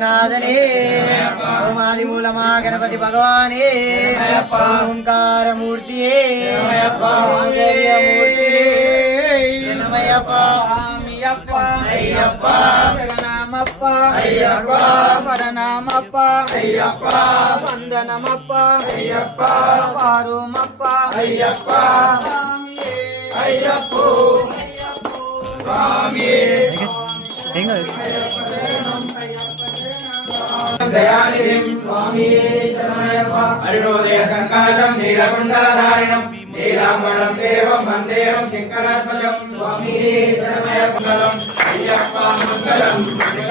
नादने ओमादिमूलमा गणपति भगवाने ओंकार मूर्ति शरणमप्प वरनामप्प वंदनमप्प पारुमप्प अरुणोदय संकाशं नीलकुण्डलधारिणं नीलाम्बरं देवं वन्देहं शङ्करात्मजं स्वामी शरणमयं मंगलम् अय्यप्पा मंगलम्